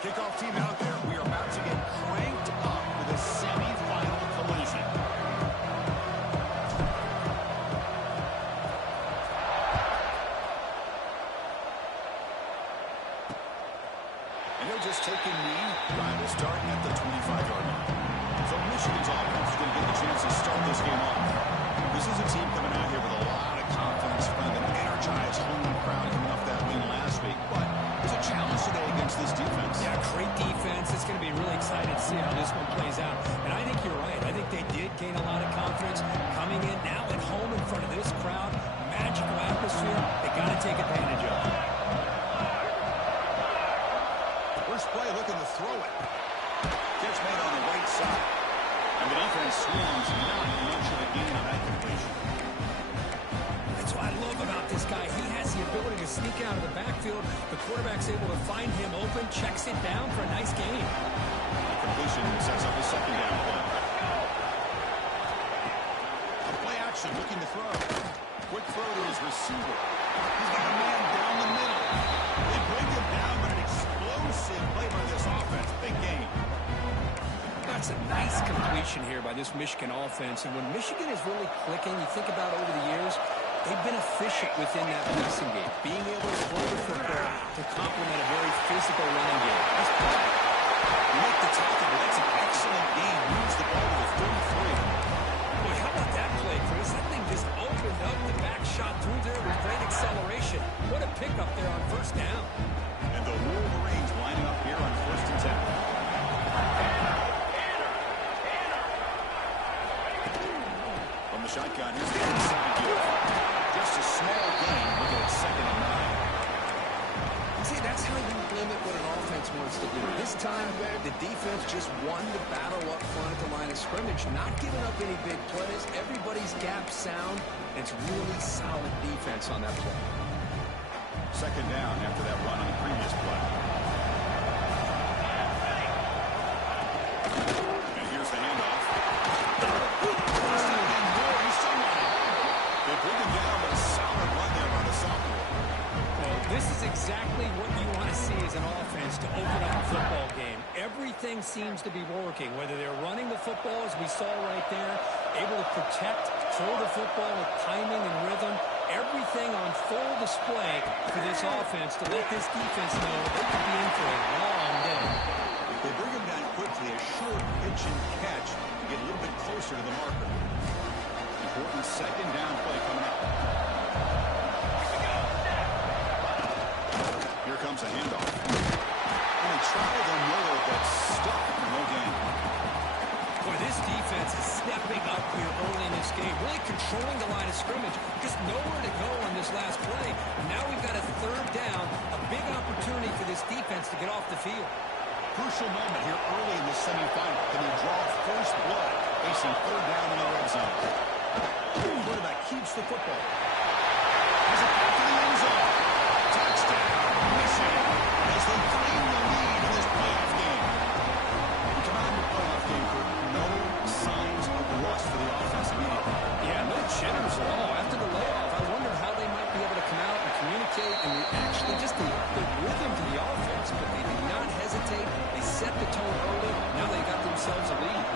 Kickoff team out there. We are about to get cranked up with a semi-final collision. And he'll just take a knee. Rivals starting at the 25-yard line. So Michigan's offense is going to get the chance to start this game off. This is a team coming out here with a lot of confidence from an energized home crowd coming off that win last week. But there's a challenge today against this defense. Yeah, great defense. It's going to be really exciting to see how this one plays out. And I think you're right. I think they did gain a lot of confidence coming in now at home in front of this crowd. Magical atmosphere. They got to take advantage of it. First play looking to throw it. Catch made on the right side. And the defense swings not much of a gain on that completion. That's what I love about this guy. He has the ability to sneak out of the backfield. The quarterback's able to find him open, checks it down for a nice gain. The completion sets up a second down play. A play action looking to throw. Quick throw to his receiver. He's got a man down the middle. They bring him down, but an explosive play by this offense. Big game. That's a nice completion here by this Michigan offense. And when Michigan is really clicking, you think about over the years, they've been efficient within that passing game, being able to throw the football to complement a very physical running game. That's play. You make the tackle, but that's an excellent game. Moves the ball to the 33. Boy, how about that play, Chris? That thing just opened up. The back shot through there with great acceleration. What a pickup there on first down. And the Wolverines lining up here on 1st and 10. From the shotgun, here's the inside give. Just a small gain. Look at it, 2nd and 9. See, that's how you limit what an offense wants to do. This time, the defense just won the battle up front at the line of scrimmage, not giving up any big plays. Everybody's gap sound. It's really solid defense on that play. 2nd down after that run on the previous play. And here's the handoff. They bring him down, but a solid run there by the sophomore. Well, this is exactly what you want to see as an offense to open up a football game. Everything seems to be working, whether they're running the football, as we saw right there, able to protect, throw the football with timing and rhythm. Everything on full display for this offense to let this defense know they could be in for a long day. They bring him down quickly, a short pitch and catch to get a little bit closer to the marker. Important 2nd down play coming up. Here comes a handoff. And a trial to Miller that's stuck for no gain. Boy, this defense is stepping up here early in this game, really controlling the line of scrimmage. Just nowhere to go on this last play. Now we've got a 3rd down, a big opportunity for this defense to get off the field. Crucial moment here early in the semifinal. Can they draw first blood, facing 3rd down in the red zone? Quarterback keeps the football. Has it back to the end zone. Touchdown, Michigan, as they claim the lead in this playoff game. We come out in the playoff game for no signs of rust for the offense immediately. Yeah, no jitters at all. After the layoff, I wonder how they might be able to come out and communicate and actually just the rhythm to the offense. But they did not hesitate. They set the tone early. Now they got themselves a lead.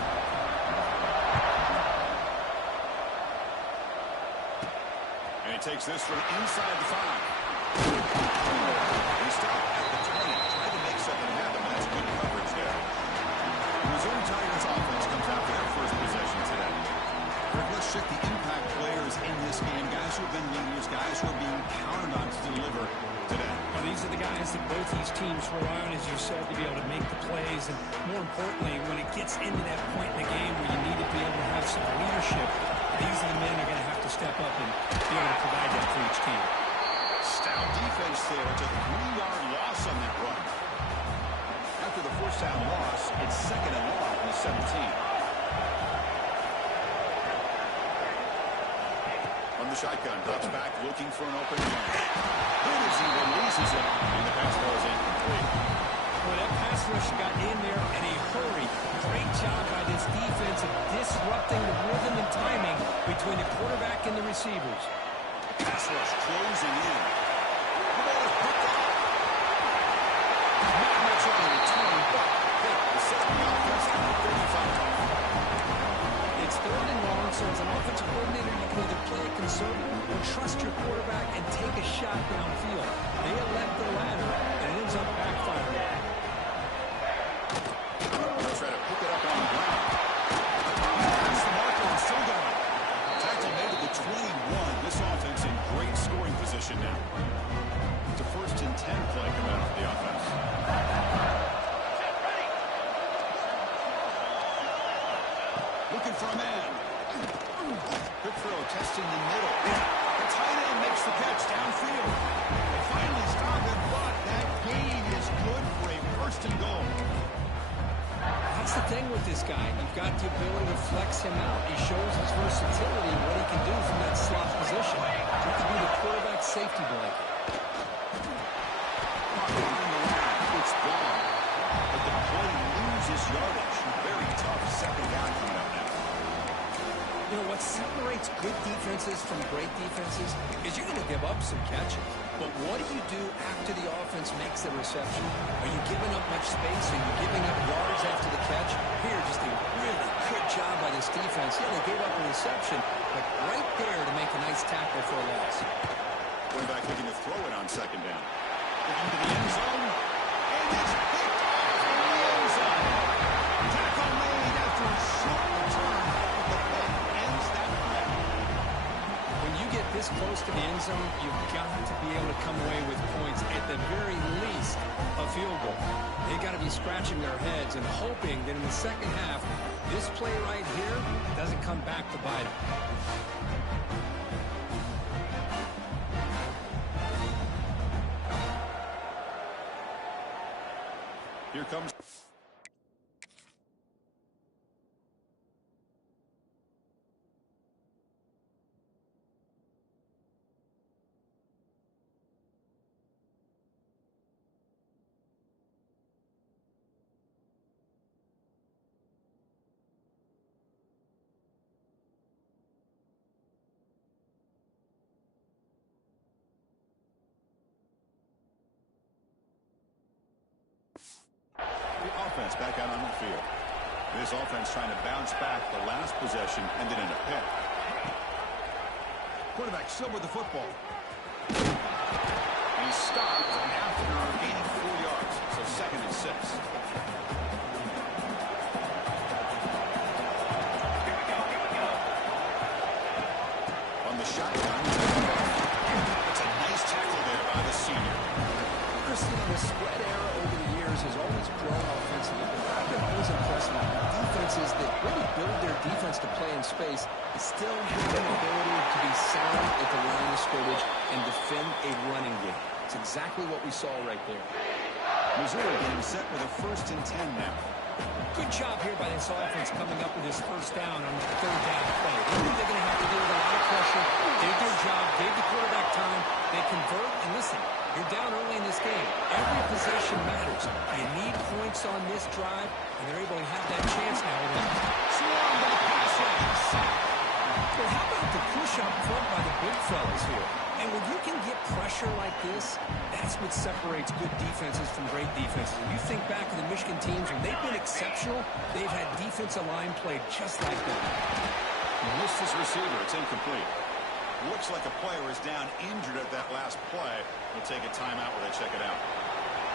And he takes this from inside the 5. He stopped at the 20, tried to make something happen. That's good coverage there. The Missouri Tigers offense comes out for their first possession today. Greg, let's check the impact players in this game. Guys who have been leaders, guys who are being counted on to deliver today. Well, these are the guys that both these teams rely on, as you said, to be able to make the plays. And more importantly, when it gets into that point in the game where you need to be able to have some leadership, these are the men that are going to have to step up and be able to provide that for each team. Stout defense there. It's a 3-yard loss on that run. After the first down loss, it's second and long from the 17. On the shotgun, drops back, looking for an open man. Good as he releases it, and the pass ball is incomplete. Well, that pass rush got in there in a hurry. Great job by this defense of disrupting the rhythm and timing between the quarterback and the receivers. Pass rush closing in. The ball is picked up. Not much on the return, but the second offense at the 35. It's third and long, so as an offensive coordinator, you can either play it conservative or trust your quarterback and take a shot downfield. They elect the latter, and it ends up backfiring. They'll try to pick it up on the ground. That's the marker and still going. Tackle made to the 21. This offense in great scoring position now. It's a 1st and 10 play coming out of the offense. Looking for a man. Good throw, testing the middle. The tight end makes the catch downfield. They finally stop him, but that gain is good for a 1st and goal. That's the thing with this guy. You've got the ability to flex him out. He shows his versatility and what he can do from that slot position. He can be the quarterback safety blanket. It's gone. But the play loses yardage. Very tough second down coming up now. You know, what separates good defenses from great defenses is you're going to give up some catches. But what do you do after the offense makes the reception? Are you giving up much space? Are you giving up yards after the catch? Here, just a really good job by this defense. Yeah, they gave up a reception, but right there to make a nice tackle for a loss. Quarterback looking to throw it on second down. Looking to the end zone. And it's picked off in the end zone. Tackle made after a short return. The play ends that play. When you get this close to the end zone, you've got to be able to come away with points, at the very least, a field goal. They've got to be scratching their heads and hoping that in the second half, this play right here doesn't come back to bite them. Here comes... offense back out on the field. This offense trying to bounce back. The last possession ended in a pick. Quarterback still with the football. He stopped after gaining 4 yards, so 2nd and 6. On the shotgun. It's a nice tackle there by the senior. The spread era over the years has always grown offensively. I've been always impressed with defenses that really build their defense to play in space and still have the ability to be sound at the line of scrimmage and defend a running game. It's exactly what we saw right there. Missouri getting set with a 1st and 10 now. Good job here by this offense coming up with this first down on the 3rd down play. They knew they're going to have to deal with a lot of pressure. Did their job, gave the quarterback time. They convert, and listen, you're down early in this game. Every possession matters. You need points on this drive, and they're able to have that chance now. Swarmed by the pass rush. Well, how about the push up front by the big fellas here? And when you can get pressure like this, that's what separates good defenses from great defenses. When you think back to the Michigan teams, when they've been exceptional, they've had defensive line play just like that. He missed his receiver. It's incomplete. Looks like a player is down injured at that last play. We'll take a timeout where they check it out.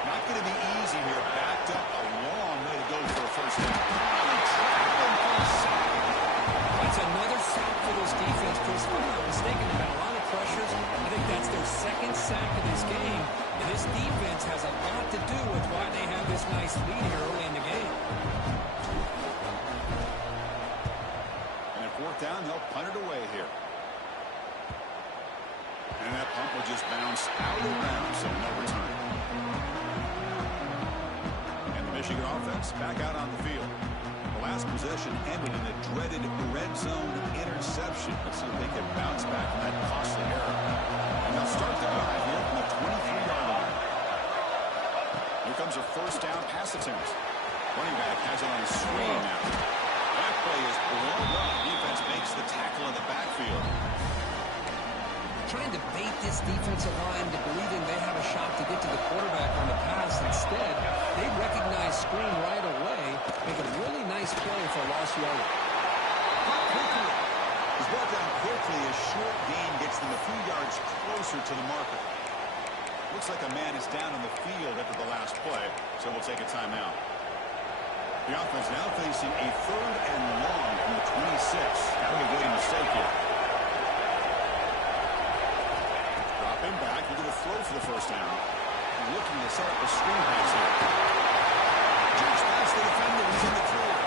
Not going to be easy here. Backed up a long way to go for a first down. Traveling for a sack. That's another sack for this defense, Chris. If I'm not mistaken, they've had a lot of pressures. I think that's their second sack of this game. And this defense has a lot to do with why they have this nice lead here early in the game. And if fourth down, they'll punt it away here. And that punt will just bounce out of bounds, so no return. And the Michigan offense back out on the field. The last possession ended in a dreaded red zone interception. Let's see if they can bounce back from that costly error. And they'll start the drive here from the 23-yard line. Here comes a first down pass attempt. Running back has it on a screen now. That play is blown up. Defense makes the tackle in the backfield. Trying to bait this defensive line to believing they have a shot to get to the quarterback on the pass. Instead, they recognize screen right away, make a really nice play for a lost yard. He's brought down quickly. A short gain gets them a few yards closer to the marker. Looks like a man is down in the field after the last play, so we'll take a timeout. The offense now facing a 3rd and long from the 26. Got to avoid a mistake here. Dropping back, we're going to throw for the first down. Looking to set up a screen pass here. Jumps past the defender, he's in the clear.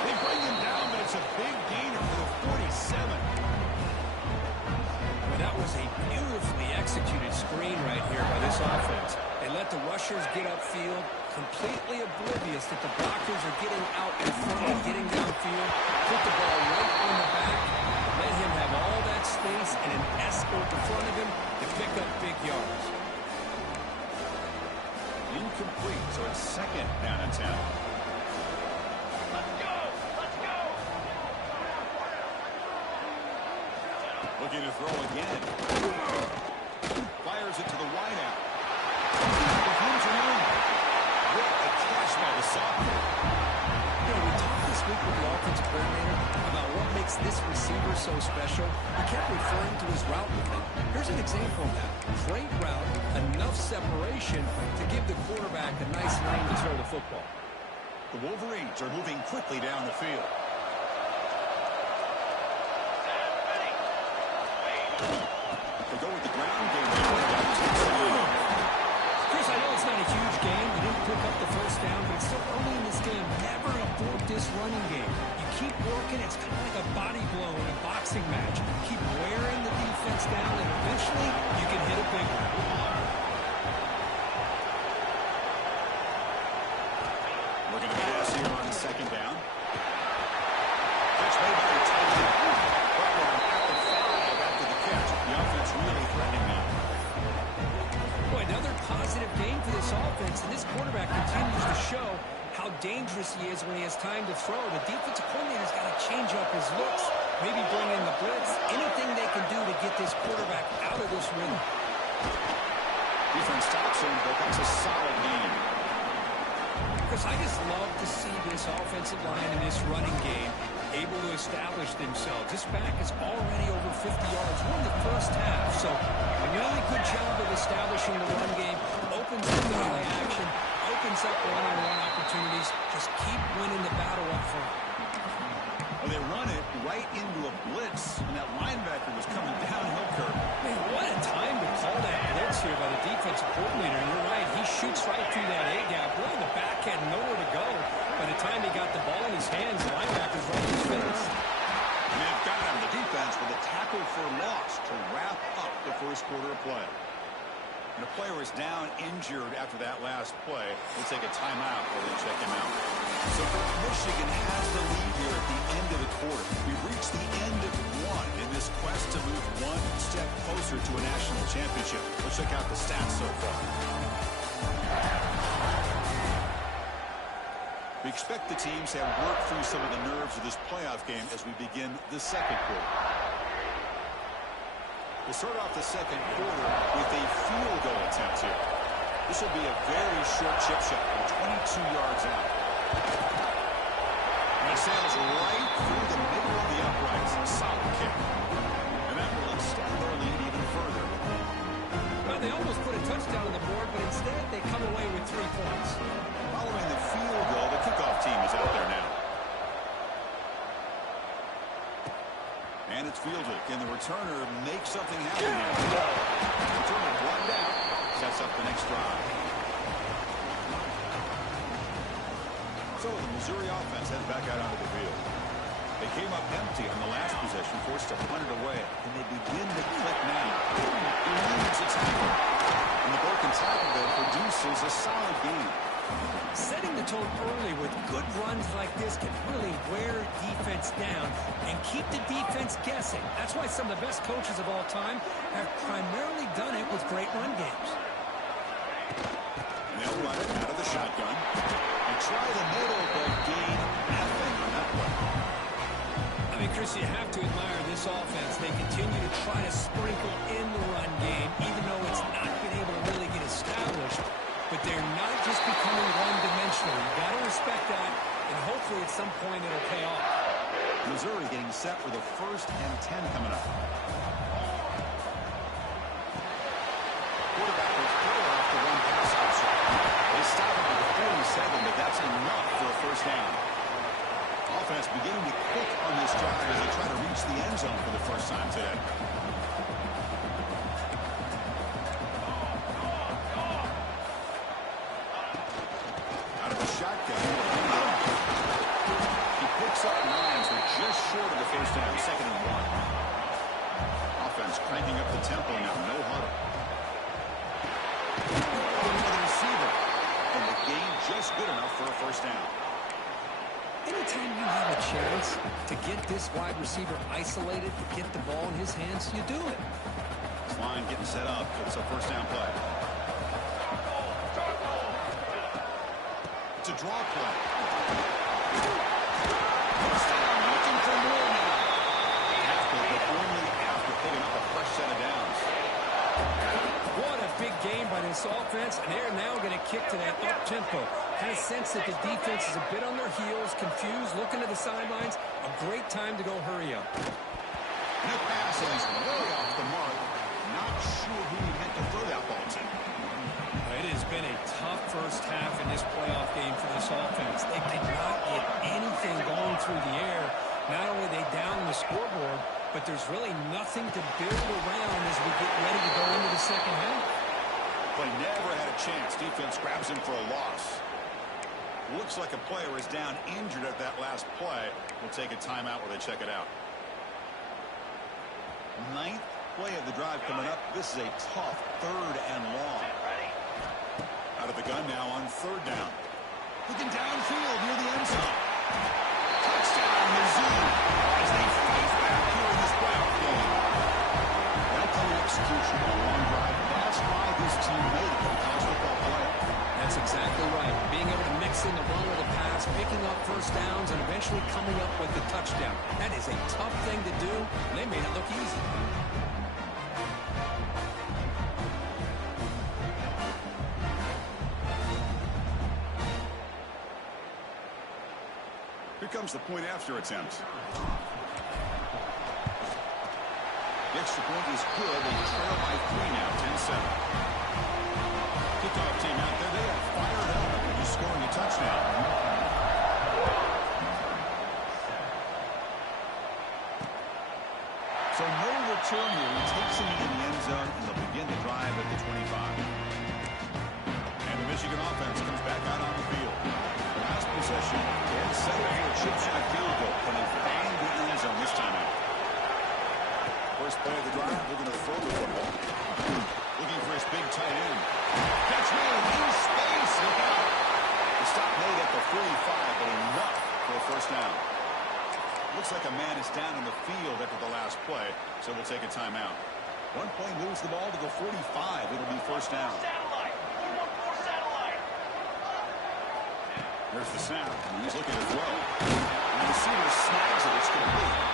They bring him down, but it's a big gainer for the 47. Well, that was a beautifully executed screen right here by this offense. They let the rushers get upfield, completely oblivious that the blockers are getting out in front and getting downfield. Put the ball right on the back. Let him have all that space and an escort in front of him to pick up big yards. Incomplete, so it's 2nd down and 10. Let's go! Let's go! Looking to throw again. Fires it to the wideout. What a catch by the sophomore. You know, we talked this week with the offensive coordinator about what makes this receiver so special. He kept referring to his route movement. Here's an example of that. Great route, enough separation to give the quarterback a nice lane to throw the football. The Wolverines are moving quickly down the field. They go with the ground game. Chris, I know it's not a huge game. You didn't pick up the first down, but it's still early in this game. Never abort this running game. You keep working. It's kind of like a body blow in a boxing match. Keep wearing the defense down, and eventually you can hit a big one. Looking to pass here on 2nd down. Catch made by the tight end. Butler at the 5 after the catch. The offense really threatening now. Boy, another positive game for this offense, and this quarterback continues to show how dangerous he is when he has time to throw. The defensive coordinator's got to change up his looks, maybe bring in the blitz, anything they can do to get this quarterback out of this rhythm. Defense stops him, but that's a solid game. Because I just love to see this offensive line in this running game able to establish themselves. This back is already over 50 yards. We're in the first half, so a really good job of establishing the run game. Opens up the play action, opens up one-on-one opportunities. Just keep winning the battle up front. Well, they run it right into a blitz, and that linebacker was coming downhill curve. Man, what a time to call that blitz here by the defensive coordinator. And you're right, he shoots right through that A-gap. Really, the back had nowhere to go. By the time he got the ball in his hands, the linebacker's right in his face. And they've got him, the defense, with a tackle for loss to wrap up the first quarter of play. And the player is down injured after that last play. We'll take a timeout while they check him out. So Michigan has the lead here at the end of the quarter. We've reached the end of one in this quest to move one step closer to a national championship. Let's check out the stats so far. We expect the teams to have worked through some of the nerves of this playoff game as we begin the second quarter. We'll start off the second quarter with a field goal attempt here. This will be a very short chip shot from 22 yards out. And it sails right through the middle of the uprights. Solid kick. And that will extend their fielded. Can the returner make something happen here? Returner blocked out. Sets up the next drive. So the Missouri offense heads back out onto the field. They came up empty on the last possession, forced to punt it away. And they begin to click now. Eludes a tackle. And the broken tackle there produces a solid game. Setting the tone early with good runs like this can really wear defense down and keep the defense guessing. That's why some of the best coaches of all time have primarily done it with great run games. And they'll run it out of the shotgun. And try the middle, but gain nothing on that play. I mean, Chris, you have to admire this offense. They continue to try to sprinkle in the run game, even though it's not been able to really get established. But they're not just becoming one-dimensional. You got to respect that, and hopefully at some point it'll pay off. Missouri getting set for the 1st and 10 coming up. Quarterback was clear off the one pass option. They stop him at the 47, but that's enough for a first down. Offense beginning to click on this drive as they try to reach the end zone for the first time today. Out of the shotgun. He picks up 9, so just short of the first down, 2nd and 1. Offense cranking up the tempo now, no huddle. Another receiver. And the gain just good enough for a first down. Anytime you have a chance to get this wide receiver isolated, get the ball in his hands, you do it. This line getting set up. It's a first down play. It's a draw play. First down, looking for more now. But only after picking up a fresh set of downs. What a big game by this offense, and they're now going to kick to that up-tempo. Kind of sense that the defense is a bit on their heels, confused, looking to the sidelines. A great time to go hurry up. No pass, and he's way off the mark. Not sure who he meant to throw that ball to. It has been a tough first half in this playoff game for this offense. They did not get anything going through the air. Not only are they down the scoreboard, but there's really nothing to build around as we get ready to go into the second half. Play never had a chance. Defense grabs him for a loss. Looks like a player is down injured at that last play. We'll take a timeout while they check it out. 9th play of the drive coming up. This is a tough 3rd and long. Out of the gun now on 3rd down. Looking downfield near the end zone. Touchdown, Missouri, as they fight back here in this playoff game. That kind of execution on a long drive, that's why this team made it for the college football playoff. That's exactly right. Being able to mix in the run with the pass, picking up first downs, and eventually coming up with the touchdown. That is a tough thing to do, and they made it look easy. Here comes the point after attempt. The extra point is good. They trail by 3 now, 10-7. Kickoff team out there, they are fired up after just scoring a touchdown. So no return here. He takes him in the end zone, and they'll begin the drive at the 25. And the Michigan offense comes back out on the field. Last possession, and settled for a chip shot field goal, but they banged the end zone this time out. First play of the drive, looking to throw the football. Looking for his big tight end. Catch made in space. Look out. The stop made at the 45, but enough for a first down. Looks like a man is down in the field after the last play, so we'll take a timeout. One play moves the ball to the 45. It'll be first down. There's the snap. He's looking to throw. And the receiver snags it. It's complete.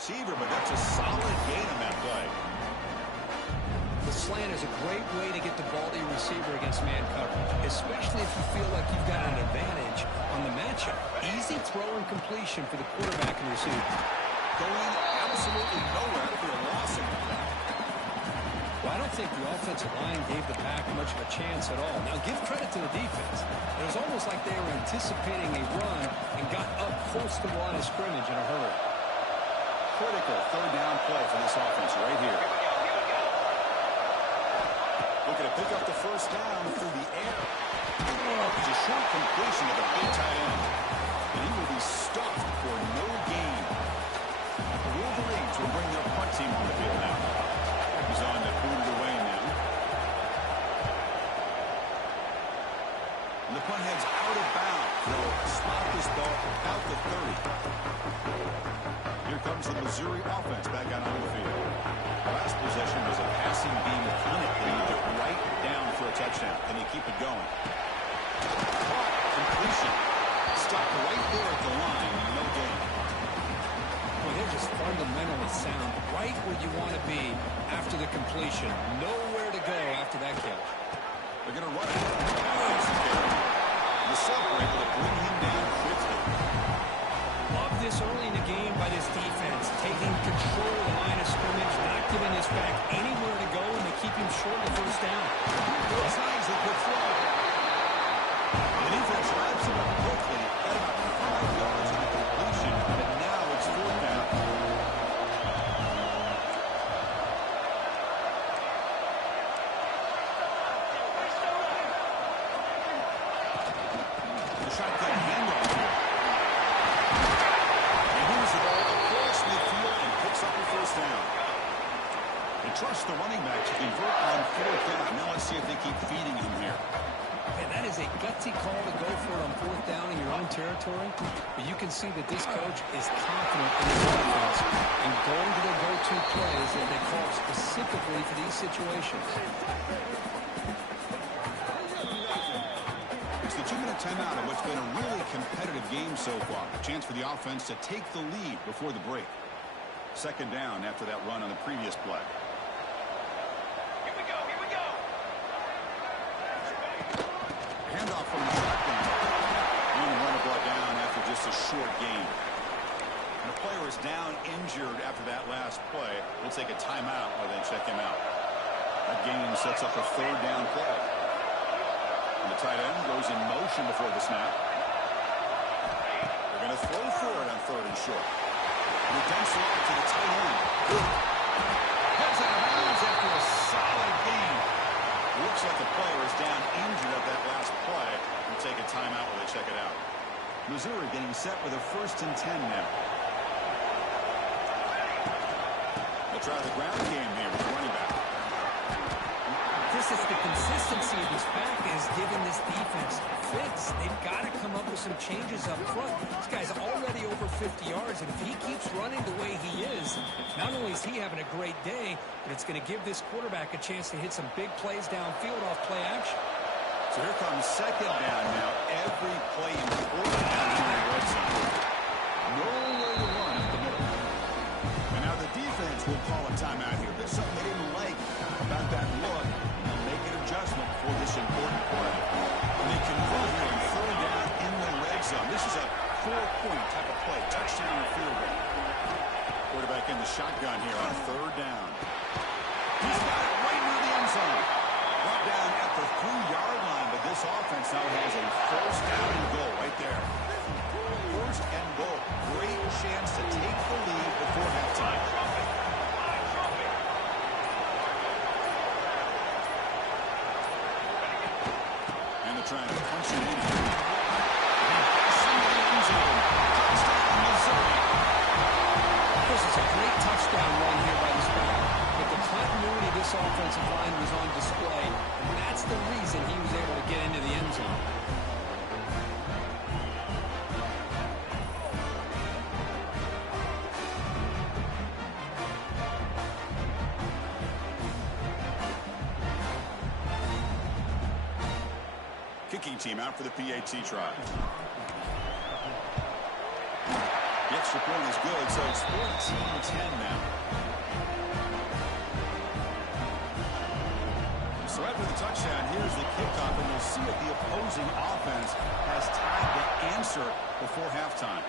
Receiver, but that's a solid gain on that play. The slant is a great way to get the ball to your receiver against man coverage, especially if you feel like you've got an advantage on the matchup. Easy throw and completion for the quarterback and receiver. Going absolutely nowhere for a loss of that. Well, I don't think the offensive line gave the Pack much of a chance at all. Now, give credit to the defense. It was almost like they were anticipating a run and got up close to the line of scrimmage in a hurry. Critical third down play for this offense right here. Looking to pick up the first down through the air. It's a short completion of the big tight end. And he will be stuffed for no gain. The Wolverines will bring their punt team on the field now. He's on to boot it away now. And the punt heads out of bounds. They'll spot this ball about the 30. Here comes the Missouri offense back out on the field. Last possession was a passing beam punt. They moved it right down for a touchdown. Then you keep it going. Caught. Completion. Stopped right there at the line. No gain. Well, they're just fundamentally sound right where you want to be after the completion. Nowhere to go after that catch. They're going to run it. The Silk were able to bring him down quickly. Love this early in the game by this defense, taking control of the line of scrimmage, not giving this back anywhere to go, and they keep him short of the first down. Those times they could throw. The defense wraps him up quickly at about 5 yards on the completion, but now it's fourth down. The shotgun handoff here. He moves the ball across midfield and picks up the first down. They trust the running back to convert on fourth down. Now let's see if they keep feeding him here. And that is a gutsy call to go for it on fourth down in your own territory. But you can see that this coach is confident in his offense and going to the go-to plays that they call specifically for these situations. It's the 2-minute timeout of what's been a really competitive game so far. A chance for the offense to take the lead before the break. Second down after that run on the previous play. Handoff from the shotgun. And the runner brought down after just a short gain. And a player is down injured after that last play. We'll take a timeout while they check him out. That gain sets up a third down play. And the tight end goes in motion before the snap. They're going to throw for it on third and short. And he dumps it off to the tight end. Heads out of bounds after a solid gain. Looks like the player is down injured at that last play. We'll take a timeout while they check it out. Missouri getting set with a 1st and 10 now. They'll try the ground game here with the running back. This is the consistency of this back is giving this defense fits. They've got to come up with some changes up front. This guy's already over 50 yards, and if he keeps running the way he is, not only is he having a great day, but it's going to give this quarterback a chance to hit some big plays downfield off play action. So here comes second down now. Every play important down in the red zone. Nowhere to run up the middle. And now the defense will call a timeout here. There's something they didn't like about that look. They'll make an adjustment for this important play. And they convert here on third down in the red zone. This is a 4-point type of play. Touchdown or field goal. Quarterback in the shotgun here on third down. He's got it right near the end zone. Brought down at the 3-yard line, but this offense now has a first down and goal right there. First and goal. Great chance to take the lead before halftime. And they're trying to punch it in here. Touchdown, Missouri. This is a great touchdown run here by this back. But the continuity of this offensive line was on display, and that's the reason he was able to get into the end zone. Kicking team out for the PAT try. The extra point is good, so it's 14-10 now. So after the touchdown, here's the kickoff, and we'll see if the opposing offense has time to answer before halftime.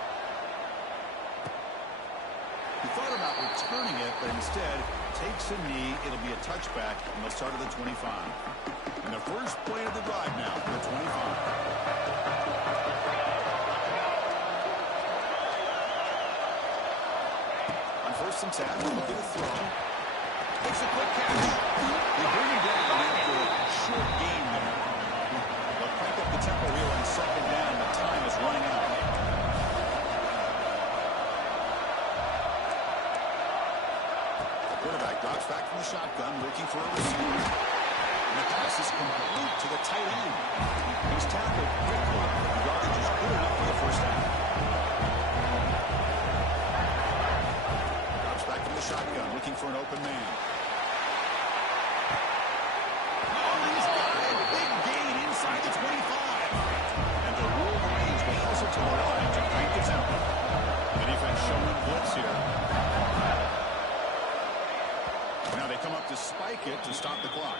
He thought about returning it, but instead takes a knee. It'll be a touchback, and they'll start at the 25. And the first play of the drive now for the 25. On first and 10, look at the throw. Makes a quick catch. They bring him down after a short game there. They'll crank up the tempo here on second down. The time is running out. Quarterback drops back from the shotgun, looking for a receiver. And the pass is complete to the tight end. He's tackled quickly. The yardage is good enough for the first down. Drops back from the shotgun, looking for an open man. Oh, he's got it. Big gain inside the 25. And the Wolverines pass it to the line to crank the tempo. The defense showing blitz here. Now they come up to spike it to stop the clock.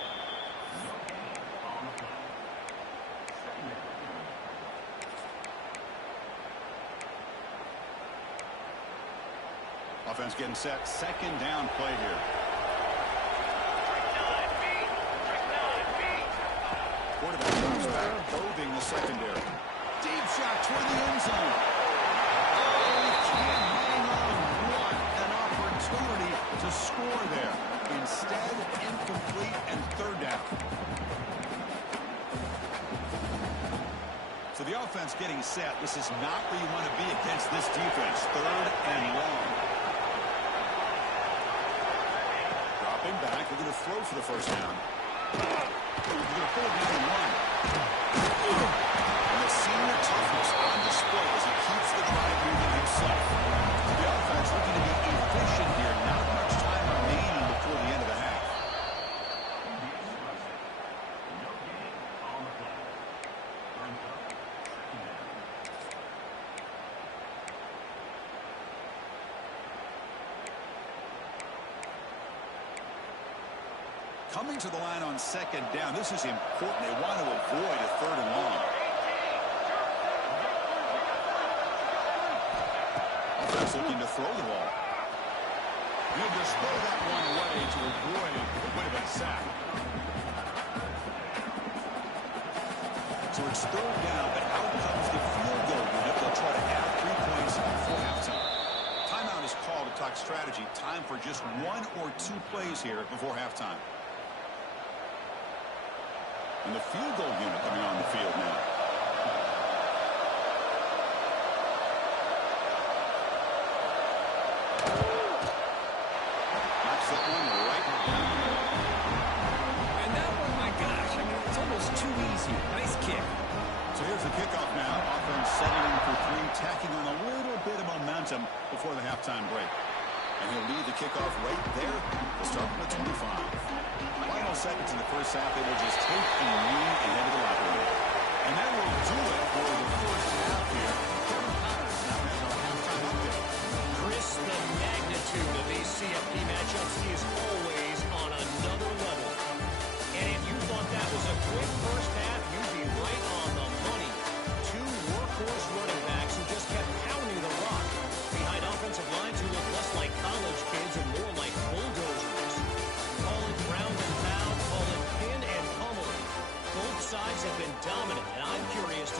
Offense getting set. Second down play here. Quarterback drops back, probing the secondary. Deep shot toward the end zone. Oh, he can't hang on. What an opportunity to score there. Instead, incomplete and third down. So the offense getting set. This is not where you want to be against this defense. Third and long. Dropping back. We're going to throw for the first down. We're going to pull it down and run. And the senior toughness on display as he keeps the drive moving himself. The offense looking to be efficient here. Not much time remaining before the end of the half. Coming to the line on second down. This is important. They want to avoid a third and long. Offense looking to throw the ball. He'll just throw that one away to avoid a bit of a sack. So it's third down, but out comes the field goal unit. They'll try to add 3 points before halftime. Timeout is called to talk strategy. Time for just 1 or 2 plays here before halftime. And the field goal unit coming on the field now. Knocks that one right down. And that one, my gosh, I mean, it's almost too easy. Nice kick. So here's the kickoff now. Offense settling for 3, tacking on a little bit of momentum before the halftime break. And he'll lead the kickoff right there to start with the 25. Final seconds in the first half, they will just take a knee and head to the locker room. And that will do it for the first half here. Kevin Connors now has our halftime update. Chris, the magnitude of these CFP matchups is always on another level. And if you thought that was a quick first half, you'd be right on the money. 2 workhorse running backs who just kept pounding the rock behind offensive lines who look less like college kids and more like bulldozers. Call it ground and pound, call it pin and pummeling. Both sides have been dominant, and I'm curious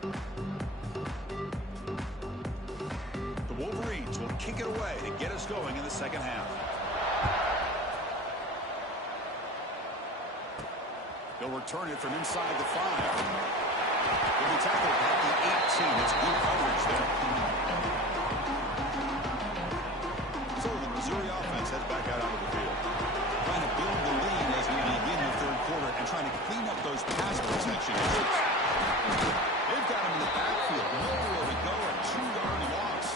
The Wolverines will kick it away to get us going in the second half. They'll return it from inside the 5. He'll be tackled at the 18. It's good coverage there. So the Missouri offense heads back out onto the field. Trying to build the lead as we begin the third quarter and trying to clean up those pass protection issues. They've got him in the backfield. Nowhere to go. A 2-yard loss.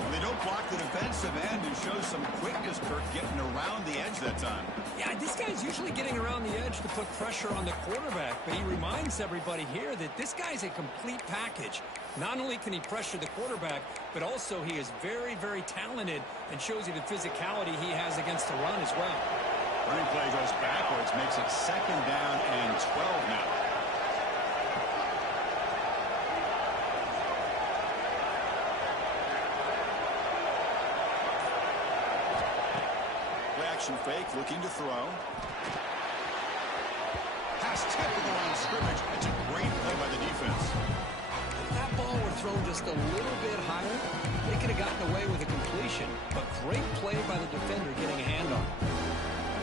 Well, they don't block the defensive end and show some quickness, Kirk, getting around the edge that time. Yeah, this guy's usually getting around the edge to put pressure on the quarterback, but he reminds everybody here that this guy's a complete package. Not only can he pressure the quarterback, but also he is very, very talented and shows you the physicality he has against the run as well. Running play goes backwards, makes it 2nd down and 12 now. Action fake, looking to throw. Pass tip of the line of scrimmage. It's a great play by the defense. If that ball were thrown just a little bit higher, they could have gotten away with a completion. But great play by the defender getting a hand on it.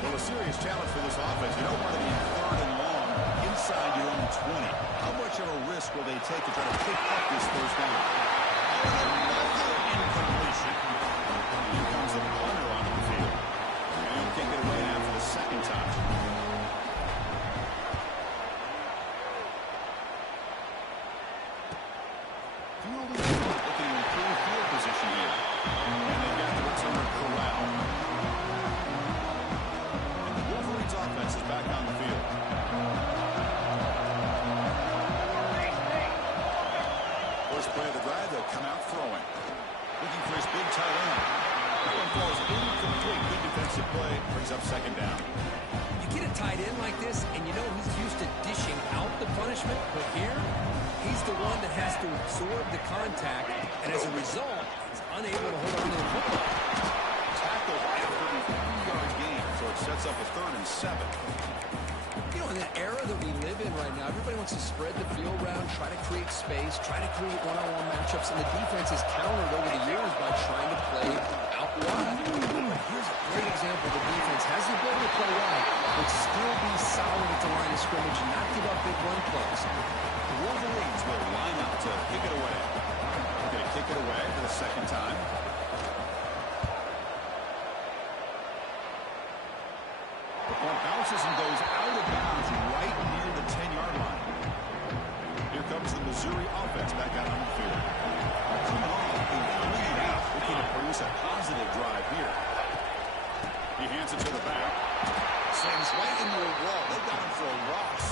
Well, a serious challenge for this offense. You don't want to be 3rd and long inside your own 20. How much of a risk will they take to try to pick up this first down? Another incompletion. Here comes the punter onto the field. And kick it away now for the 2nd time. Fielding looking to improve field position here. And they've got the returner corralled. And the Wolverines offense is back on the field. First play of the drive, they'll come out throwing. Looking for his big tight end. That one falls incomplete. Good defensive play. Brings up 2nd down. You get a tight end like this, and you know he's used to dishing out the punishment, but here, he's the one that has to absorb the contact, and as a result, he's unable to hold on to the football. Tackled after a 3-yard gain, so it sets up a 3rd and 7. You know, in the era that we live in right now, everybody wants to spread the field around, try to create space, try to create one-on-one matchups, and the defense has countered over the years by trying to play out wide. But here's a great example. The defense has the ability to play wide, but still be solid at the line of scrimmage and not give up big run plays. The Wolverines will line up to kick it away. They're going to kick it away for the 2nd time. The ball bounces and goes out of bounds right near the 10-yard line. Here comes the Missouri offense back out on the field. Coming off and coming it out, looking to produce a positive drive here. He hands it to the back. Sends right into a wall. They got him for a loss.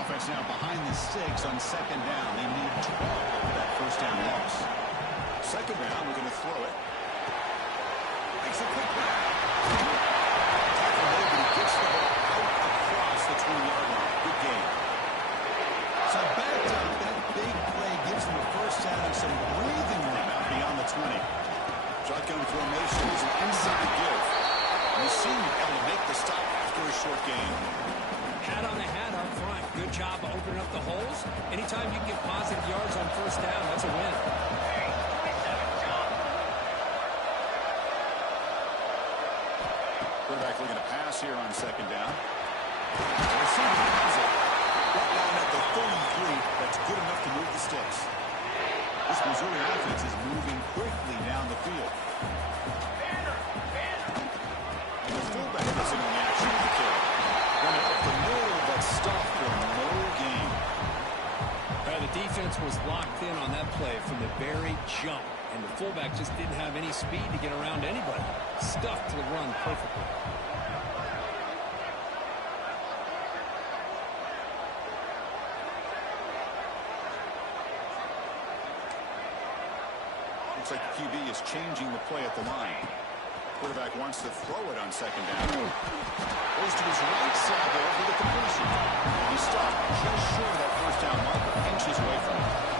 Offense now behind the 6 on 2nd down. They need 12 for that first down loss. 2nd down, we're going to throw it. Makes a quick grab. Gets the ball out across the 20-yard line. Good game. So backed up, that big play gives them a first down and some breathing room out beyond the 20. Shotgun formation is an inside give. You see able to make the stop after a short gain. Hat on a hat up front. Good job of opening up the holes. Anytime you get positive yards on first down, that's a win. Quarterback looking to pass here on 2nd down. The receiver has it. That line at the 33, that's good enough to move the sticks. This Missouri offense is moving quickly down the field. And the fullback missing on the action of the kill. Running up the middle, but stopped for no gain. The defense was locked in on that play from the very jump. And the fullback just didn't have any speed to get around anybody. Stuffed the run perfectly. Looks like the QB is changing the play at the line. Quarterback wants to throw it on 2nd down. Goes to his right side there for the completion. He stopped just short of that first down marker, inches away from it.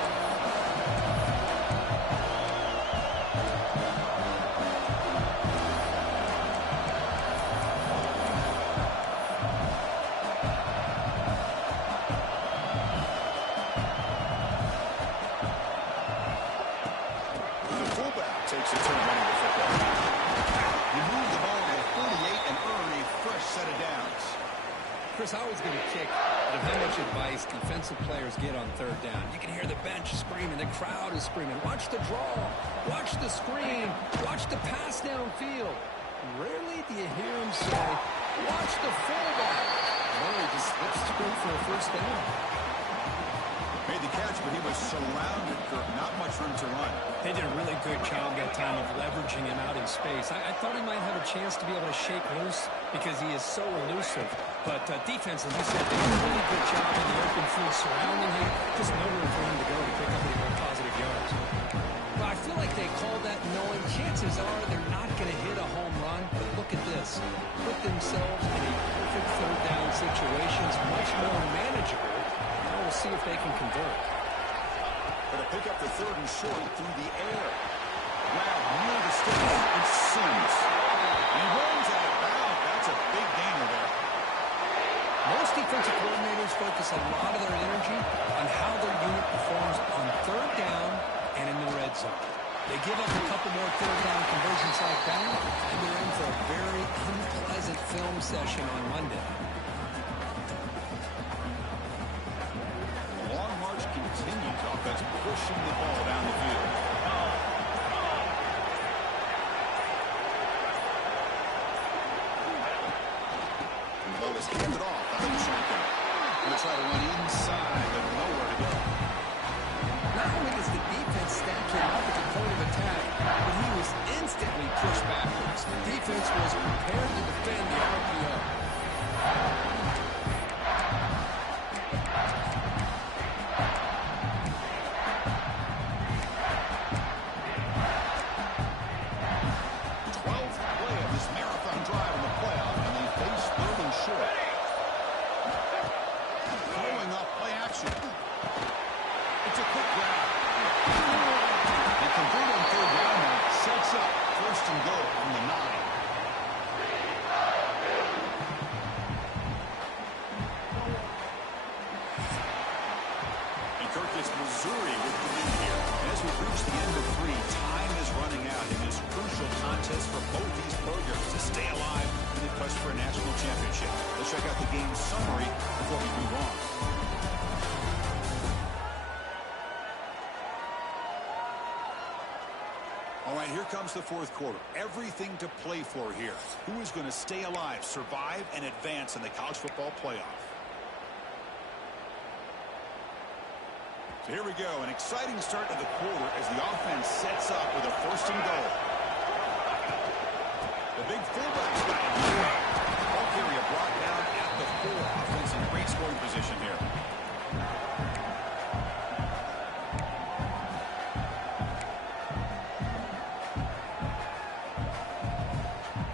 Chris, I always give a kick at how much advice defensive players get on third down. You can hear the bench screaming. The crowd is screaming. Watch the draw. Watch the screen. Watch the pass downfield. Rarely do you hear him say, watch the fullback. No, he just slips through for a first down. Made the catch, but he was surrounded, Kirk. Not much room to run. They did a really good job that time of leveraging him out in space. I thought he might have a chance to be able to shake loose because he is so elusive. But defense, as you said, they did a really good job in the open field surrounding him. Just no room for him to go to pick up any more positive yards. But I feel like they called that knowing chances are they're not going to hit a home run. But look at this. Put themselves in a perfect third down situation. It's much more manageable. Now we'll see if they can convert. Going to pick up the third and short through the air. Grabbed near the sticks and Sims. He runs out of bounds. That's a big gainer there. Most defensive coordinators focus a lot of their energy on how their unit performs on third down and in the red zone. They give up a couple more third down conversions like that, and they're in for a very unpleasant film session on Monday. The long march continues. Offense pushing the ball down the field. And the ball is handed off out of the shotgun. Going to try to run inside, but nowhere to go. Not only does the defense stack him up at the point of attack, but he was instantly pushed backwards. The defense was prepared to defend the RPO. Missouri with the lead here. And as we reach the end of 3, time is running out in this crucial contest for both these programs to stay alive in the quest for a national championship. Let's check out the game summary before we move on. All right, here comes the fourth quarter. Everything to play for here. Who is going to stay alive, survive, and advance in the college football playoff? So here we go, an exciting start to the quarter as the offense sets up with a first and goal. The big fullback's got it. Ball carrier brought down at the 4. Offense in great scoring position here.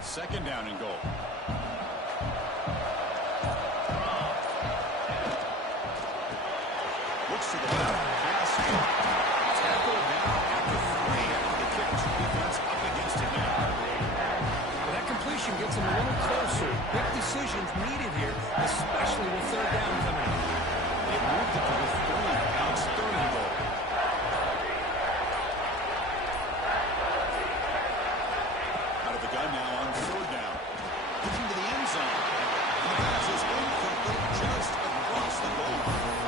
Second down and goal. Looks to the left. Pass. Tackled down at the 3 after the catch. Defense up against it now. Well, that completion gets him a little closer. Big decisions needed here, especially with third down coming up. They moved it to the 3. Now it's third and goal. Out of the gun now on third down. Pushing to the end zone. And the pass is incomplete just across the goal line.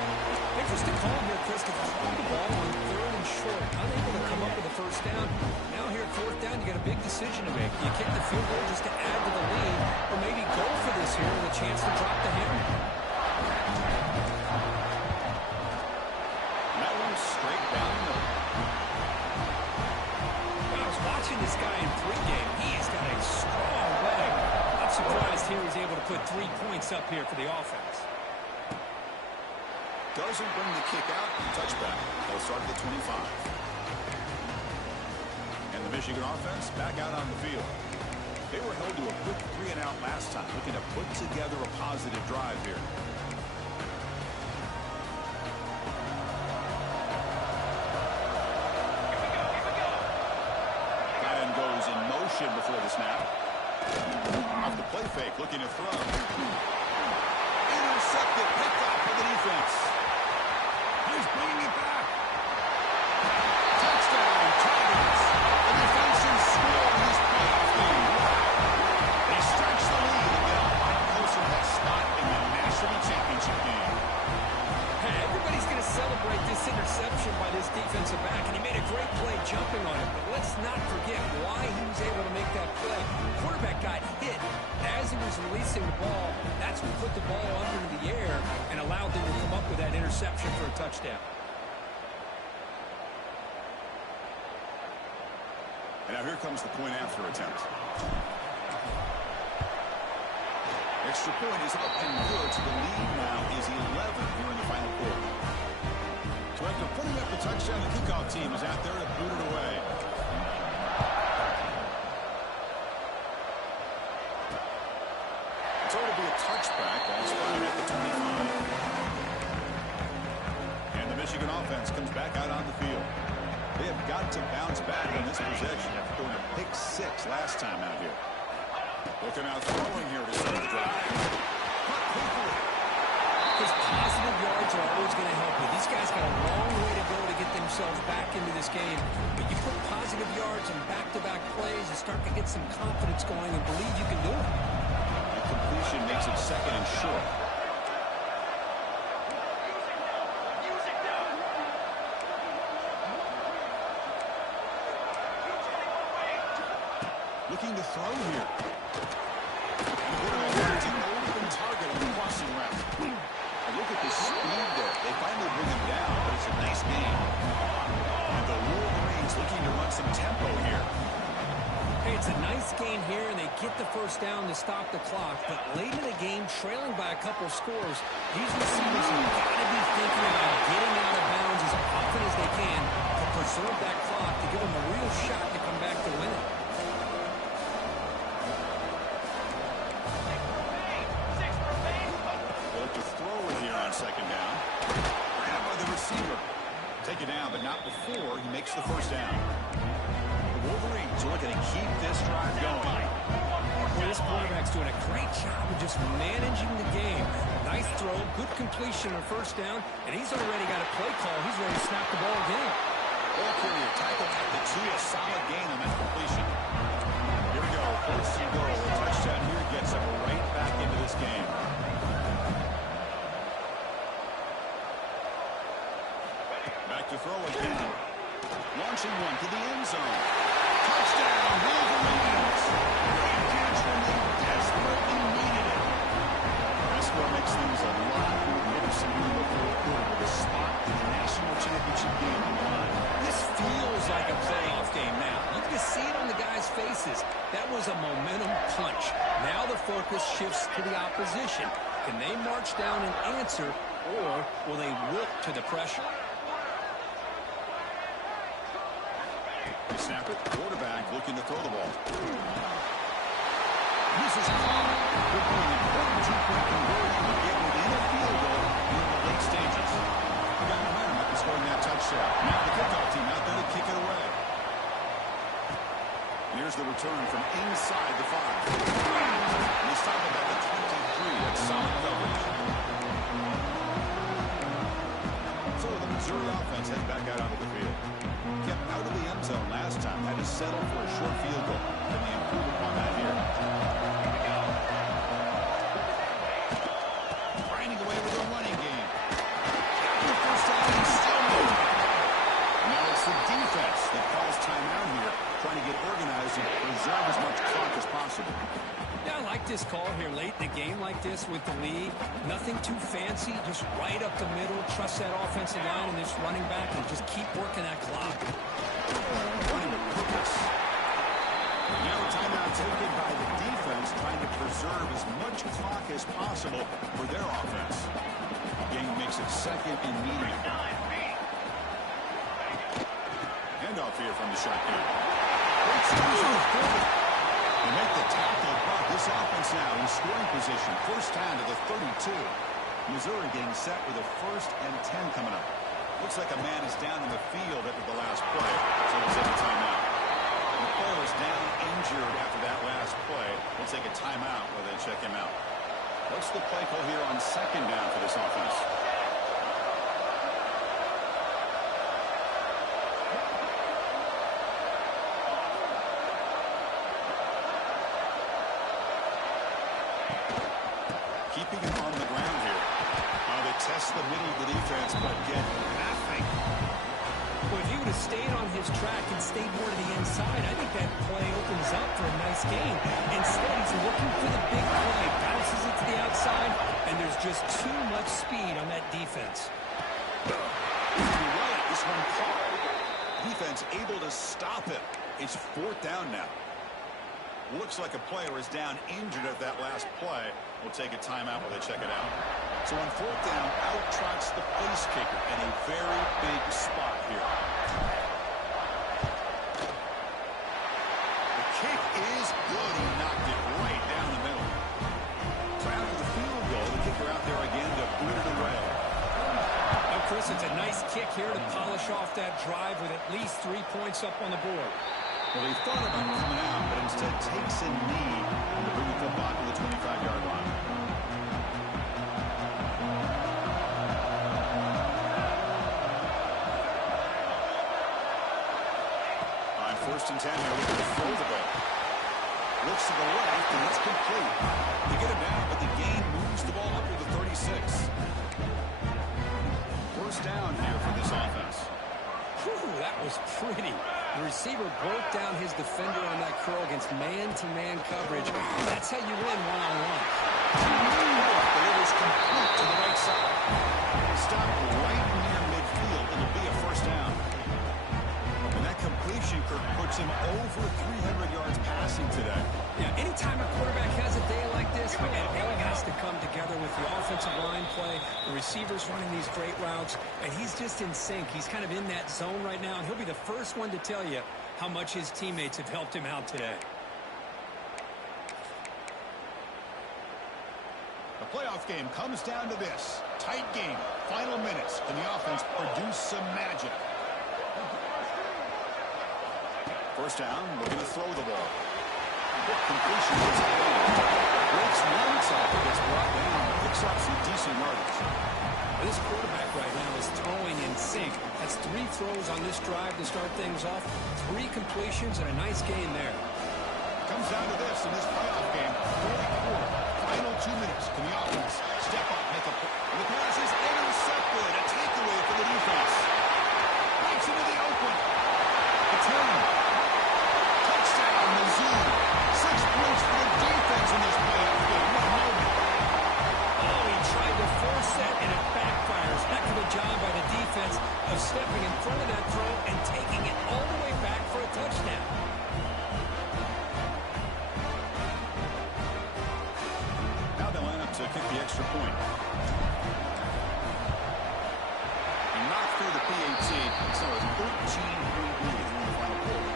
Interesting call here, Chris, to throw the ball on third and short. Unable to come up with a first down. Now here at fourth down, you got a big decision to make. You kick the field goal just to add to the lead, or maybe go for this here with a chance to drop the hammer. And that one's straight down the middle. When I was watching this guy in pregame, he has got a strong leg. I'm surprised here he's able to put 3 points up here for the offense. Doesn't bring the kick out. Touchback. They'll start at the 25. And the Michigan offense back out on the field. They were held to a quick 3-and-out last time, looking to put together a positive drive here. Tight end goes in motion before the snap. Off the play fake, looking to throw. Intercepted, picked off for the defense. He's bringing it back. Touchdown, Tigers. And the Falcons score in this playoff game. They stretch the lead and get a lot closer to that spot in the national defensive back, and he made a great play jumping on it. But let's not forget why he was able to make that play. The quarterback got hit as he was releasing the ball. That's what put the ball up into the air and allowed them to come up with that interception for a touchdown. And now here comes the point after attempt. Extra point is up and good, so the lead now is 11 here in the final quarter. So after putting up the touchdown, the kickoff team is out there to boot it away. It's going to be a touchback. Ball spotted at the 25. And the Michigan offense comes back out on the field. They have got to bounce back on this possession after throwing a pick 6 last time out here. Looking out throwing here to start the drive. Because positive yards are always going to help you. These guys got a long way to go to get themselves back into this game. But you put positive yards and back-to-back plays and start to get some confidence going and believe you can do it. The completion makes it second and short. Looking to throw here. And the quarterback has an open target on the crossing route. And look at the speed there. They finally bring him down, but it's a nice game. And the Wolverines looking to run some tempo here. Hey, it's a nice game here, and they get the first down to stop the clock. But late in the game, trailing by a couple scores, these receivers have got to be thinking about getting out of bounds as often as they can to preserve that clock, to give them a real shot to come back to win it. Second down. Grabbed by the receiver. Take it down, but not before he makes the first down. The Wolverines are looking to keep this drive going. Well, this quarterback's doing a great job of just managing the game. Nice throw, good completion on first down, and he's already got a play call. He's ready to snap the ball again. Ball carrier tackled at the 2, a solid gain on that completion. Here we go, first and goal. A touchdown here gets him right back into this game. To throw again. Launching one to the end zone. Touchdown, Wolverines! Great catch when they desperately needed it. This one makes things a lot more interesting in the fourth quarter with a spot in the national championship game on the line. This feels like a playoff game now. You can see it on the guys' faces. That was a momentum punch. Now the focus shifts to the opposition. Can they march down and answer, or will they wilt to the pressure? They snap it. Quarterback looking to throw the ball. This is caught. Could be an important two-point conversion to get within a field goal in the late stages. They got momentum after scoring that touchdown. Now the kickoff team out there to kick it away. And here's the return from inside the 5. And they stop it at the 23. That's solid coverage. So the Missouri offense heads back out onto the field. Kept out of the end zone last time. Had to settle for a short field goal. Can they improve upon that here? Grinding away with a running game. After the first down, he's still moving. Now it's the defense that calls timeout here, trying to get organized and preserve as much clock as possible. Yeah, I like this call here late in the game like this with the lead. Nothing too fancy, just right up the middle. Trust that offensive line and this running back and just keep working that clock. Trying to purpose. Now a timeout taken by the defense, trying to preserve as much clock as possible for their offense. The game makes it second and medium. Handoff here from the shotgun. Great series. They make the tackle, but this offense now in scoring position. First down to the 32. Missouri getting set with a 1st and 10 coming up. Looks like a man is down in the field after the last play, so we'll take a timeout. The player was down injured after that last play. We'll take a timeout while they check him out. What's the play call here on second down for this offense? Keeping him on the ground here. They test the middle of the defense, but get nothing. have stayed on his track and stayed more to the inside, I think that play opens up for a nice gain. Instead, he's looking for the big play, bounces it to the outside, and there's just too much speed on that defense. Right, this one caught. Defense able to stop it. It's 4th down now. Looks like a player is down injured at that last play. We'll take a timeout while they check it out. So on 4th down, out trots the place kicker in a very big spot here. The kick is good. He knocked it right down the middle. So after the field goal, the kicker out there again to boot it away. Now, Chris, it's a nice kick here to polish off that drive with at least 3 points up on the board. Well, he thought about coming out, but instead takes a knee to bring the football to the 25-yard line. On 1st and 10, they're looking to throw the ball. Looks to the left, and it's complete. They get it down, but the gain moves the ball up to the 36. 1st down here for this offense. Whew, that was pretty. The receiver broke down his defender on that curl against man-to-man coverage. That's how you win one-on-one. But it is complete to the right side. Stopped right near midfield. It'll be a 1st down. And that completion, Kirk, puts him over 300 yards passing today. Yeah, anytime a quarterback has a day like this, man, everything has to come together with the offensive line play, the receivers running these great routes, and he's just in sync. He's kind of in that zone right now, and he'll be the first one to tell you how much his teammates have helped him out today. The playoff game comes down to this. Tight game. Final minutes. Can the offense produce some magic? 1st down, looking to throw the ball. Quick completion. Breaks one tackle, gets brought down, picks up some decent yardage. This quarterback right now is throwing in sync. That's 3 throws on this drive to start things off, 3 completions, and a nice gain there. Comes down to this in this playoff game. 4th, final 2 minutes. Can the offense step up, make a play? And the pass is intercepted. A takeaway for the defense. Breaks into the open. The 10. Touchdown, Mizzou. 6 points for the defense in this playoff game. What a moment. Oh, he tried to force that, and it backfires. Heck of a job by the defense of stepping in front of that throw and taking it all the way back for a touchdown. Now they line up to kick the extra point. He knocked through the PAT, so it's 13-point lead in the final quarter.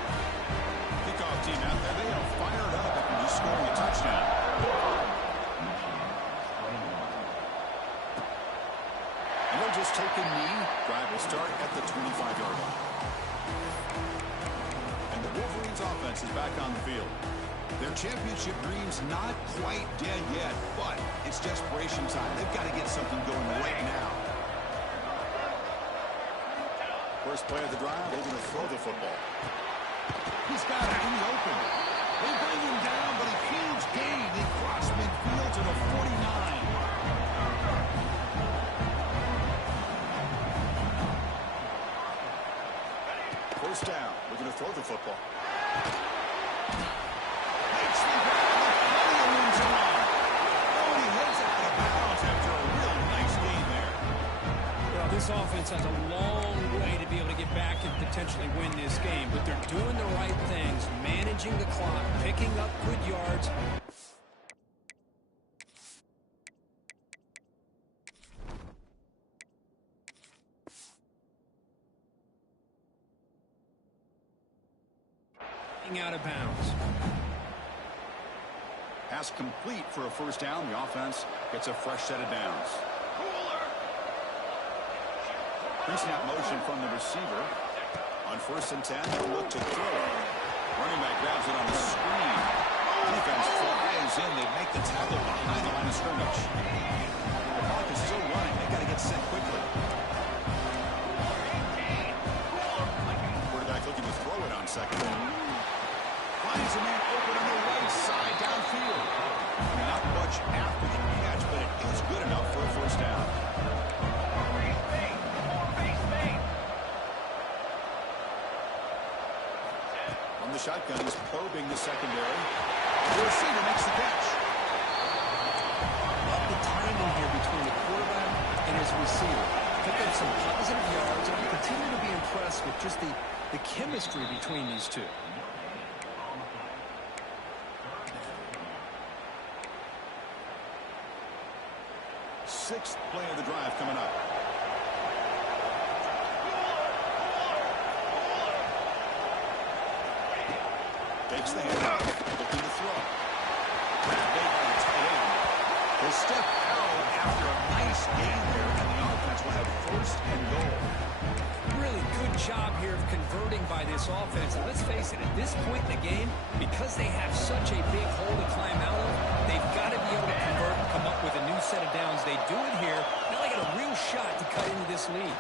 Kickoff team out there, they are fired up after just scoring a touchdown. And they'll just take a knee. Drive will start at the 25-yard line. And the Wolverines offense is back on the field. Their championship dreams not quite dead yet, but it's desperation time. They've got to get something going right now. First play of the drive, they're going to throw the football. He's got it in the open. They bring him down, but a huge gain. They cross midfield to the 49. First down, we're going to throw the football. Makes the grab, the play moves on. Oh, and he heads out of bounds after a real nice gain there. Well, this offense has a long way to be able to get back and potentially win this game, but they're doing the right things, managing the clock, picking up good yards. Out of bounds. Pass complete for a first down. The offense gets a fresh set of downs. Increasing out motion from the receiver. On 1st and 10, they'll look to throw. Running back grabs it on the screen. Defense flies in. They make the tackle behind the line of scrimmage. The clock is still running. They got to get set quickly. Quarterback looking to throw it on 2nd. Finds a man open on the right side downfield. Not much after the catch, but it is good enough for a first down. From the shotgun, he's probing the secondary. The receiver makes the catch. Love the timing here between the quarterback and his receiver. Pick up some positive yards, and I continue to be impressed with just the chemistry between these two. Sixth play of the drive coming up. Takes the handoff, looking to throw. Grab made by the tight end. He'll step out after a nice gain there, and the offense will have first and goal. Really good job here of converting by this offense. And let's face it, at this point in the game, because they have such a big hole to climb out of, they've got to be able to convert and come up with a new set of downs. They do it here. Now they got a real shot to cut into this lead.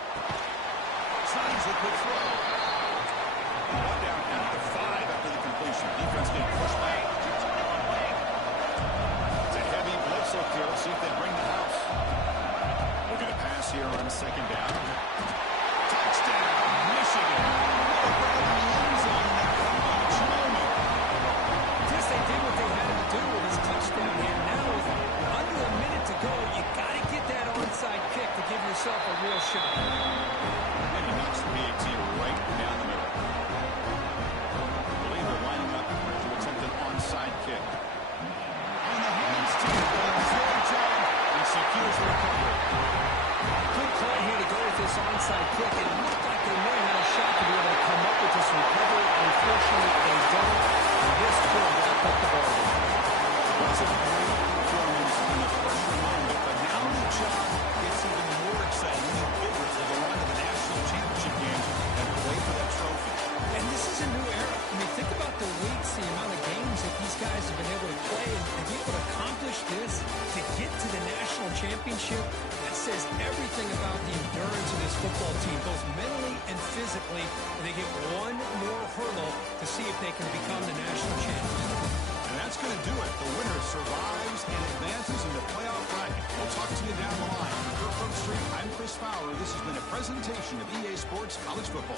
Signs a good throw. One down at the 5 after the completion. Defense getting pushed back. It's a heavy blitz up here. Let's see if they bring the house. Looking to pass here on second down. Touchdown, Michigan. What a grab in the end zone in that clutch moment. Guess they did what they had to do with this touchdown here. Now with under a minute to go, you got to get that onside kick to give yourself a real shot. And he knocks the PAT right down the middle. I believe they're lining up to attempt an onside kick. And the hands to does their job and secures the recovery. Good call here to go with this onside kick. It looked like they may have had a shot to be able to come up with this recovery. Unfortunately, they don't. And this could wrap up the ball. That's a great performance in the pressure moment. But now the job gets even more exciting. The favorites of the run to the national championship game and play for that trophy. And this is a new era. I mean, think about the weeks, the amount of games that these guys have been able to play, and to be able to accomplish this, to get to the national championship, that says everything about the endurance of this football team, both mentally and physically. And they get one more hurdle to see if they can become the national champions. And that's going to do it. The winner survives and advances in the playoff bracket. We'll talk to you down the line. For Kirk Street, I'm Chris Fowler. This has been a presentation of EA Sports College Football.